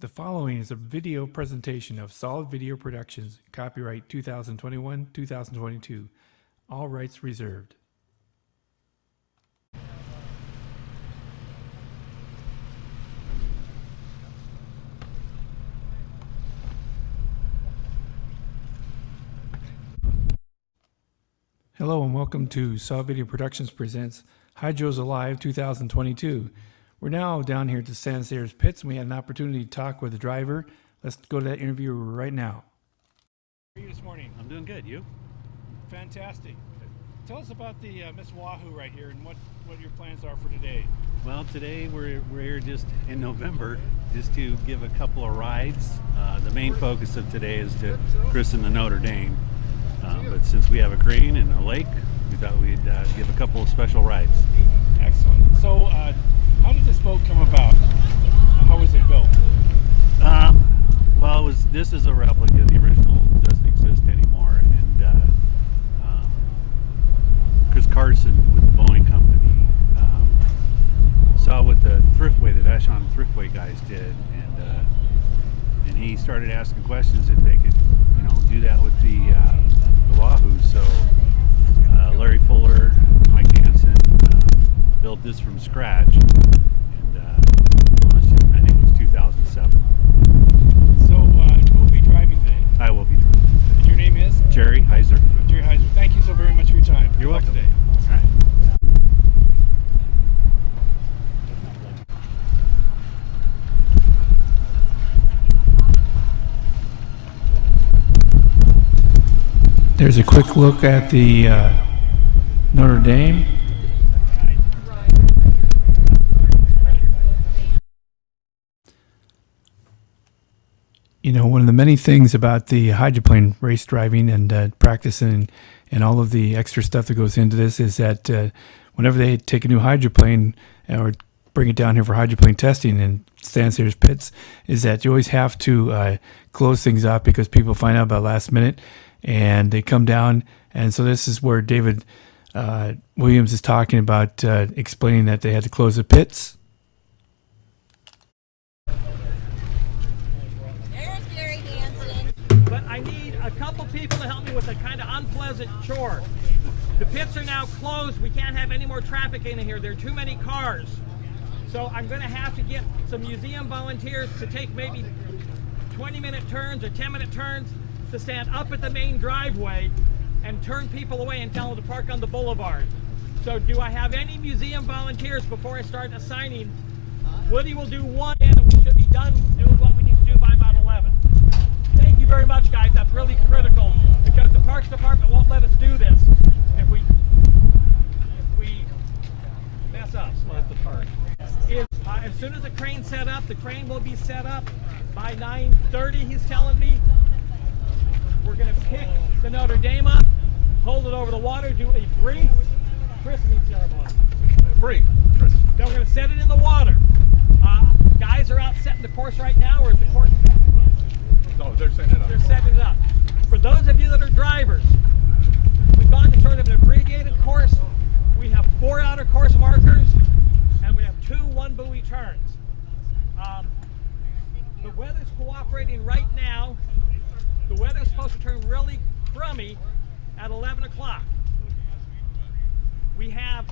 The following is a video presentation of Solid Video Productions, copyright 2021-2022, all rights reserved. Hello and welcome to Solid Video Productions presents Hydros Alive 2022. We're now down here at the San Andreas pits, and we had an opportunity to talk with the driver. Let's go to that interview right now. How are you this morning? I'm doing good. You? Fantastic. Tell us about the Miss Wahoo right here and what your plans are for today. Well, today we're here just in November just to give a couple of rides. The main focus of today is to christen the Notre Dame. But since we have a crane and a lake, we thought we'd give a couple of special rides. Excellent. So, how did this boat come about? How was it built? Well, this is a replica. The original doesn't exist anymore. And Chris Carson with the Boeing company saw what the Thriftway, the Vashon Thriftway guys did, and he started asking questions if they could, do that with the Wahoo. So Larry Fuller, Mike Hansen built this from scratch, and I think it was 2007. So who will be driving today? I will be driving. And your name is? Jerry Heiser. Jerry Heiser. Thank you so very much for your time. You're welcome. Today. All right. There's a quick look at the Notre Dame. One of the many things about the hydroplane race driving and practicing and all of the extra stuff that goes into this is that whenever they take a new hydroplane or bring it down here for hydroplane testing in San Andreas pits, is that you always have to close things up because people find out about last minute and they come down. And so this is where David Williams is talking about explaining that they had to close the pits. But I need a couple people to help me with a kind of unpleasant chore. The pits are now closed. We can't have any more traffic in here. There are too many cars. So I'm going to have to get some museum volunteers to take maybe 20-minute turns or 10-minute turns to stand up at the main driveway and turn people away and tell them to park on the boulevard. So do I have any museum volunteers before I start assigning? Woody will do one, and we should be done doing what we need to do by about 11. Thank you very much, guys. That's really critical because the Parks Department won't let us do this if we mess up. Let the park. As soon as the crane's set up, the crane will be set up by 9:30. He's telling me. We're going to pick the Notre Dame up, hold it over the water, do a brief christening ceremony. Brief. Then we're going to set it in the water. Guys are out setting the course right now, or is the course? No, they're setting it up. They're setting it up. For those of you that are drivers, we've gone to sort of an abbreviated course. We have 4 outer course markers, and we have 2 one-buoy turns. The weather's cooperating right now. The weather's supposed to turn really crummy at 11 o'clock. We have,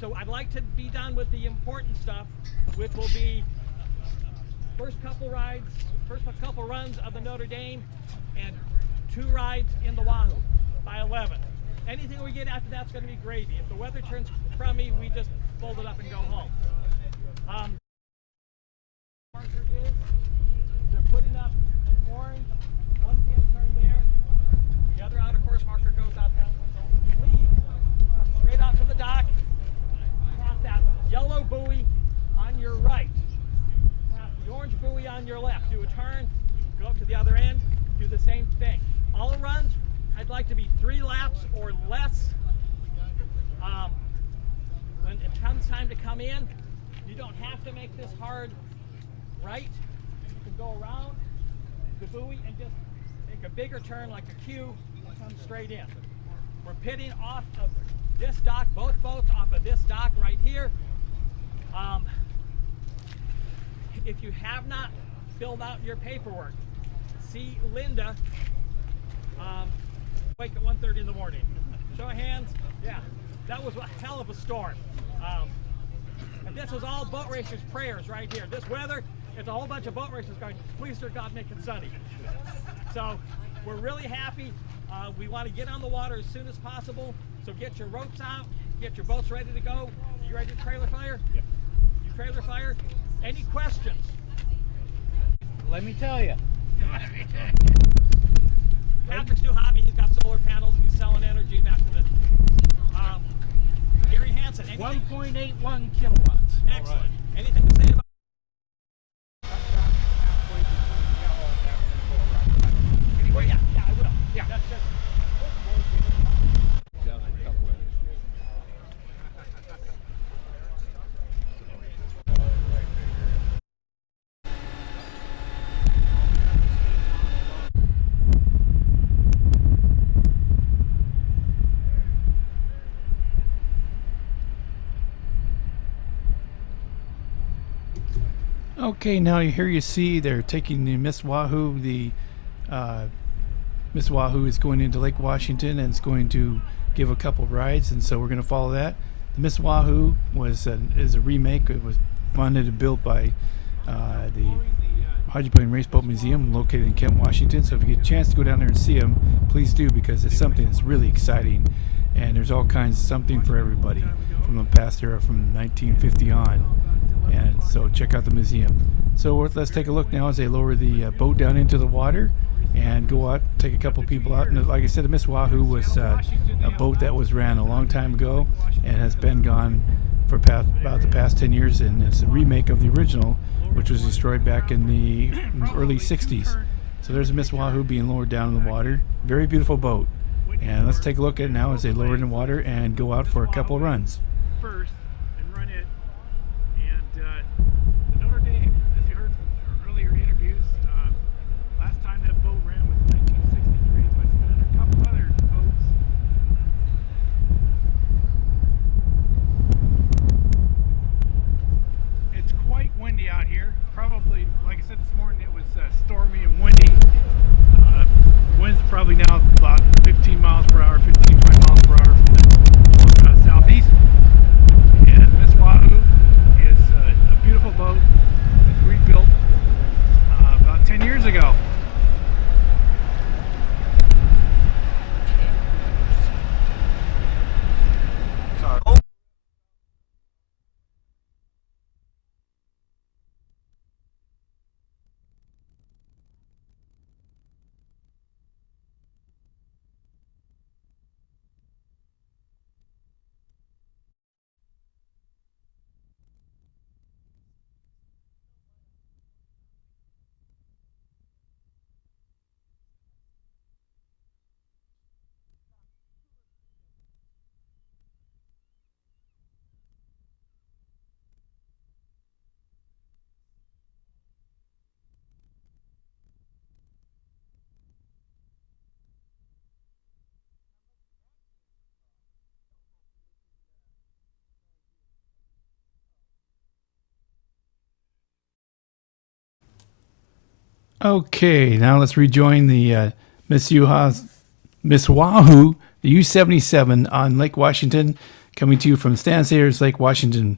so I'd like to be done with the important stuff, which will be first couple runs of the Notre Dame and 2 rides in the Wahoo by 11. Anything we get after that's going to be gravy. If the weather turns crummy, we just fold it up and go home. Marker is, they're putting up an orange 1-pin turn there. The other outer course marker goes out down. So leave, come straight out from the dock, past that yellow buoy on your right, past the orange buoy on your left. Do a turn, go up to the other end, do the same thing. All runs, I'd like to be 3 laps or less. When it comes time to come in, you don't have to make this hard right. You can go around the buoy and just make a bigger turn like a Q and come straight in. We're pitting off of this dock, both boats off of this dock right here. If you have not filled out your paperwork. See Linda wake at 1:30 in the morning. Show of hands. Yeah, that was a hell of a storm. And this was all boat racers' prayers right here. This weather, it's a whole bunch of boat racers going, please, dear God, make it sunny. So we're really happy. We want to get on the water as soon as possible. So get your ropes out, get your boats ready to go. You ready to trailer fire? Yep. You trailer fire? Any questions? Let me tell you. Patrick's new hobby, he's got solar panels, he's selling energy back to the Gary Hansen. 1.81 kilowatts. Excellent. Anything to say about well, yeah, I will. Yeah. That's just Okay, now here you see they're taking the Miss Wahoo. The Miss Wahoo is going into Lake Washington and it's going to give a couple rides, and so we're going to follow that. The Miss Wahoo is a remake. It was funded and built by the Hydroplane Race Boat Museum located in Kent, Washington. So if you get a chance to go down there and see them, please do, because it's something that's really exciting, and there's all kinds of something for everybody from the past era, from 1950 on. And so check out the museum. So let's take a look now as they lower the boat down into the water and go out, take a couple people out. And like I said, the Miss Wahoo was a boat that was ran a long time ago and has been gone for about the past 10 years, and it's a remake of the original, which was destroyed back in the early 60s. So there's a Miss Wahoo being lowered down in the water. Very beautiful boat. And let's take a look at it now as they lower it in the water and go out for a couple of runs. First and run it, and the Notre Dame, as you heard from earlier interviews, last time that boat ran was 1963, but it's been in a couple other boats. It's quite windy out here. Probably, like I said this morning, it was stormy and windy. Wind's probably now about 15 miles per hour, 15, 20 miles per hour from the southeast. And Miss Wahoo is a beautiful boat. It was rebuilt about 10 years ago. Okay, now let's rejoin the Miss Wahoo, the U77 on Lake Washington, coming to you from Stan Sayers Lake Washington,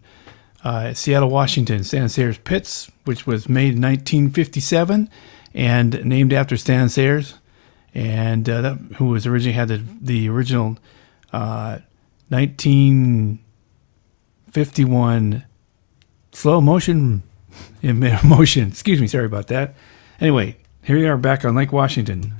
Seattle, Washington. Stan Sayers Pits, which was made in 1957 and named after Stan Sayers, and who was originally had the original 1951 slow motion motion. Excuse me, sorry about that. Anyway, here we are back on Lake Washington.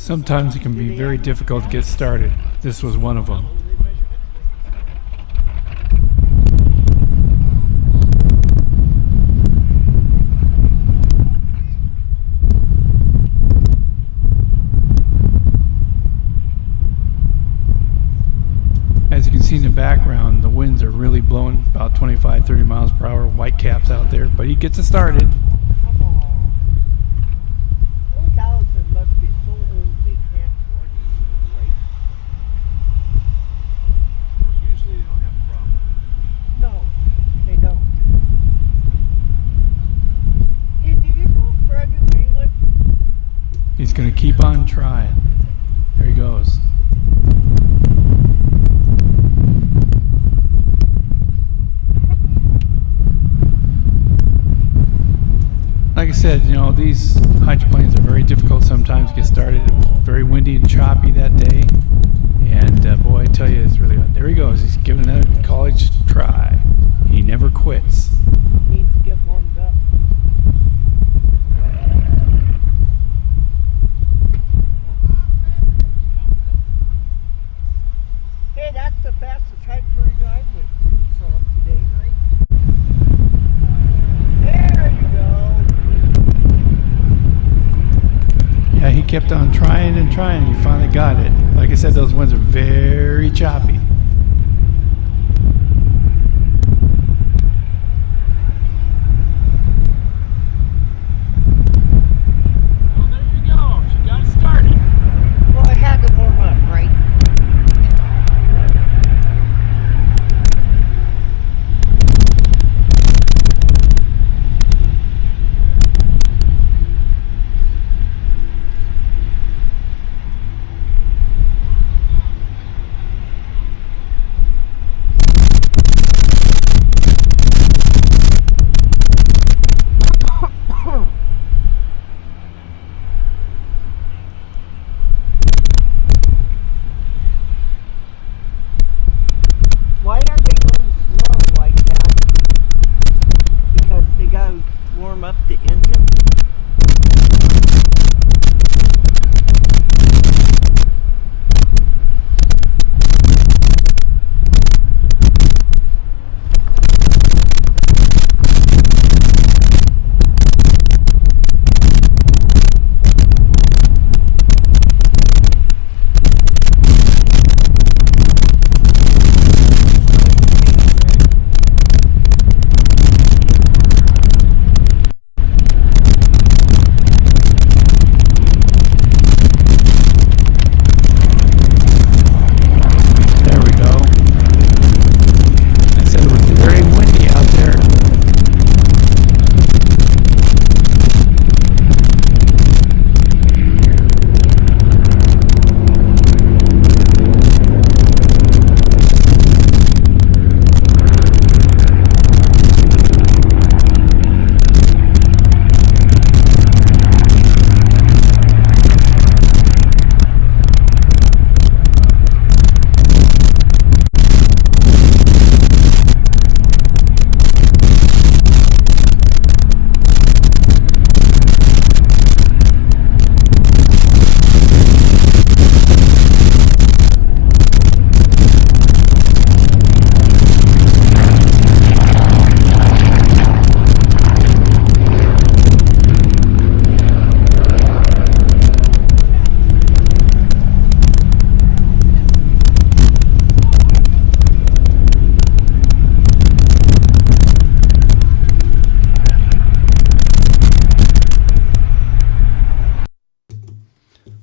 Sometimes it can be very difficult to get started. This was one of them. As you can see in the background, the winds are really blowing about 25, 30 miles per hour, white caps out there, but he gets it started. Come on. Those Allison must be so old they can't run anymore, right? Usually they don't have a problem. No, they don't. Hey, do you know Fred in England? He's going to keep on trying. There he goes. Like I said, you know, these hydroplanes are very difficult sometimes to get started. It was very windy and choppy that day. And boy, I tell you, it's really, there he goes. He's giving it a college try. He never quits. Needs to get warmed up. Hey, that's the fastest height for a guy with saw today, right? There you go. Yeah, he kept on trying and trying. He finally got it. Like I said, those winds are very choppy. Well, there you go. She got it started. Well, I had to warm up, right? Why aren't they going slow like that? Because they gotta warm up the engine. There we go. I said it was very windy out there.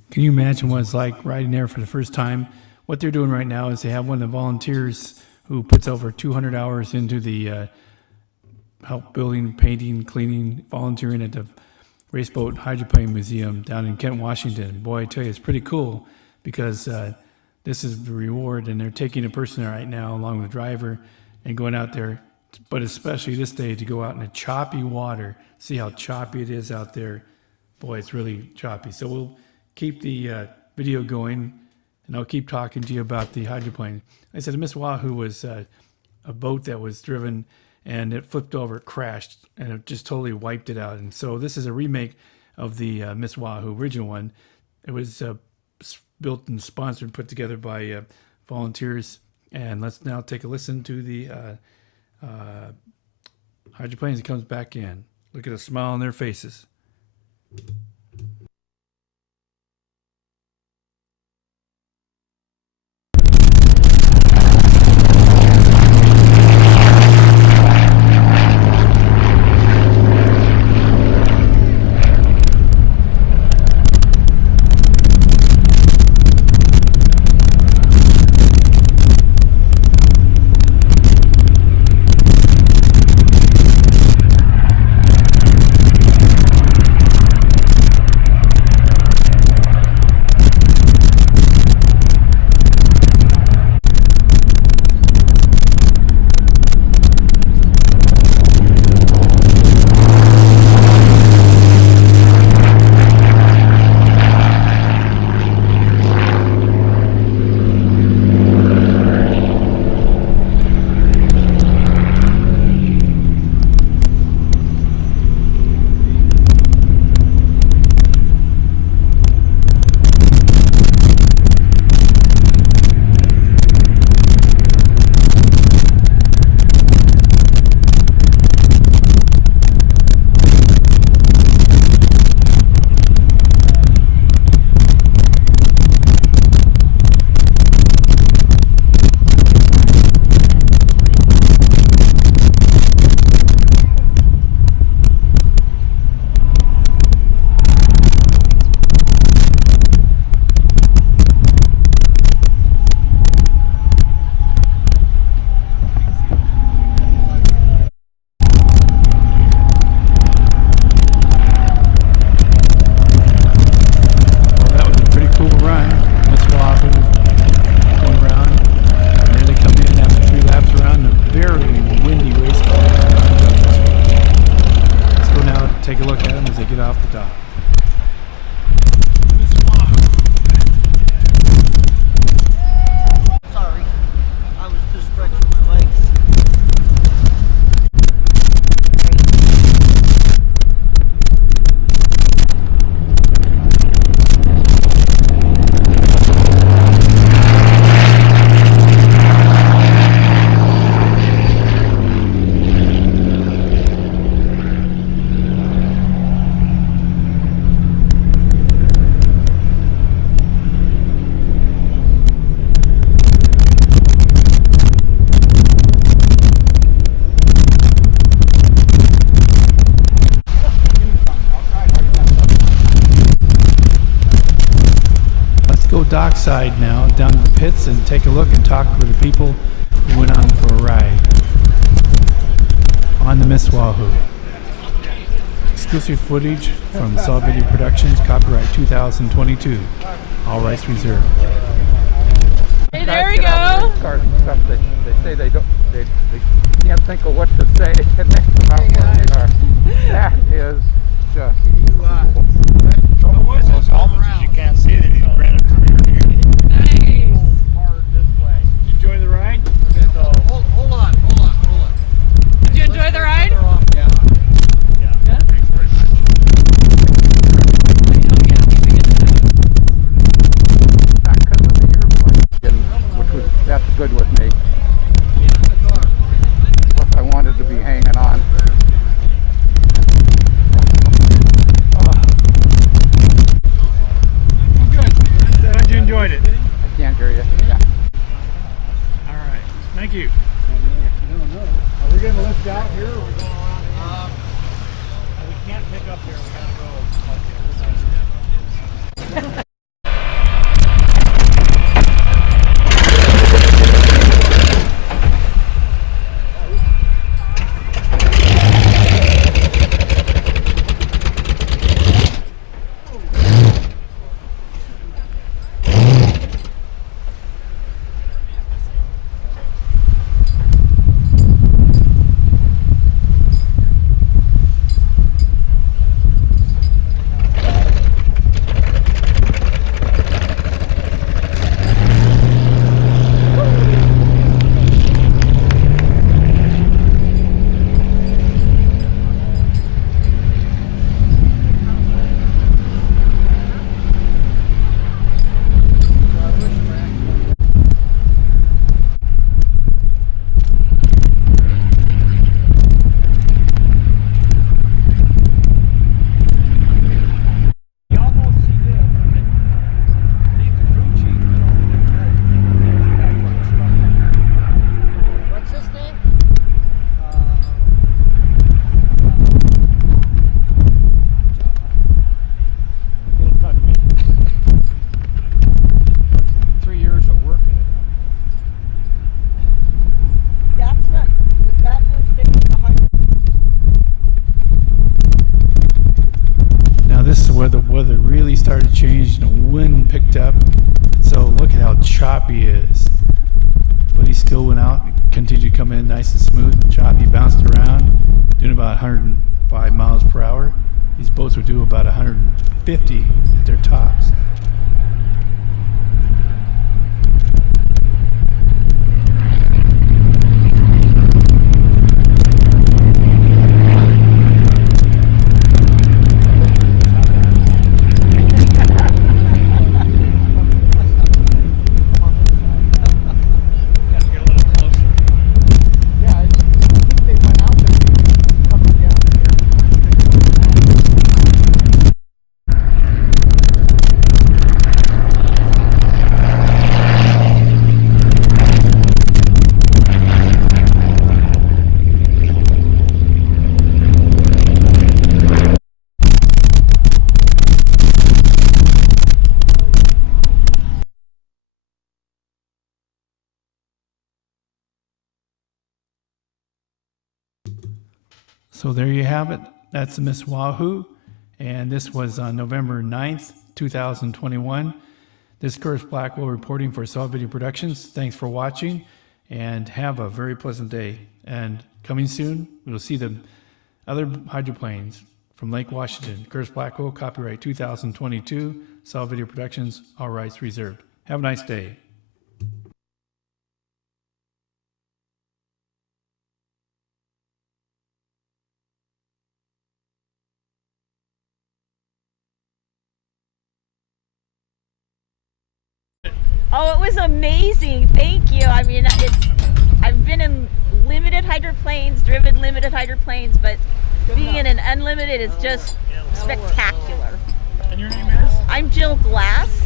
Can you imagine what it's like riding there for the first time? What they're doing right now is they have one of the volunteers who puts over 200 hours into the help building, painting, cleaning, volunteering at the Raceboat Hydroplane Museum down in Kent, Washington. Boy, I tell you, it's pretty cool because this is the reward, and they're taking a person right now along with the driver and going out there, but especially this day to go out in the choppy water, see how choppy it is out there. Boy, it's really choppy. So we'll keep the video going, and I'll keep talking to you about the hydroplane. I said Miss Wahoo was a boat that was driven, and it flipped over, it crashed, and it just totally wiped it out. And so this is a remake of the Miss Wahoo original one. It was built and sponsored, put together by volunteers. And let's now take a listen to the hydroplanes. It comes back in. Look at the smile on their faces. Take a look at them as they get off the dock. Sorry, I was just stretching my legs. Go dockside now, down to the pits, and take a look and talk with the people who went on for a ride on the Miss Wahoo. Exclusive footage from Solid Video Productions, copyright 2022, all rights reserved. Hey, there we go. Cars and stuff, they say they can't think of what to say about where they are. That is just Those helmets you can't see, they ran it through your ear. Nice. Hard this way. Did you enjoy the ride? Hold on. Did you enjoy the ride? Yeah. Thanks very much. not because of the airplane, that's good with me. Plus I wanted to be hanging on. where the weather really started to change and the wind picked up. So look at how choppy it is. But he still went out, continued to come in nice and smooth, choppy, bounced around, doing about 105 miles per hour. These boats would do about 150 at their tops. Yeah, I think they went out there coming down So there you have it. That's the Miss Wahoo. And this was on November 9th, 2021. This is Curtis Blackwell reporting for Solid Video Productions. Thanks for watching and have a very pleasant day. And coming soon, we'll see the other hydroplanes from Lake Washington. Curtis Blackwell, copyright 2022, Solid Video Productions, all rights reserved. Have a nice day. Oh, it was amazing. Thank you. I mean, I've been in limited hydroplanes, driven limited hydroplanes, but being in an unlimited is just spectacular. And your name is? I'm Jill Glass.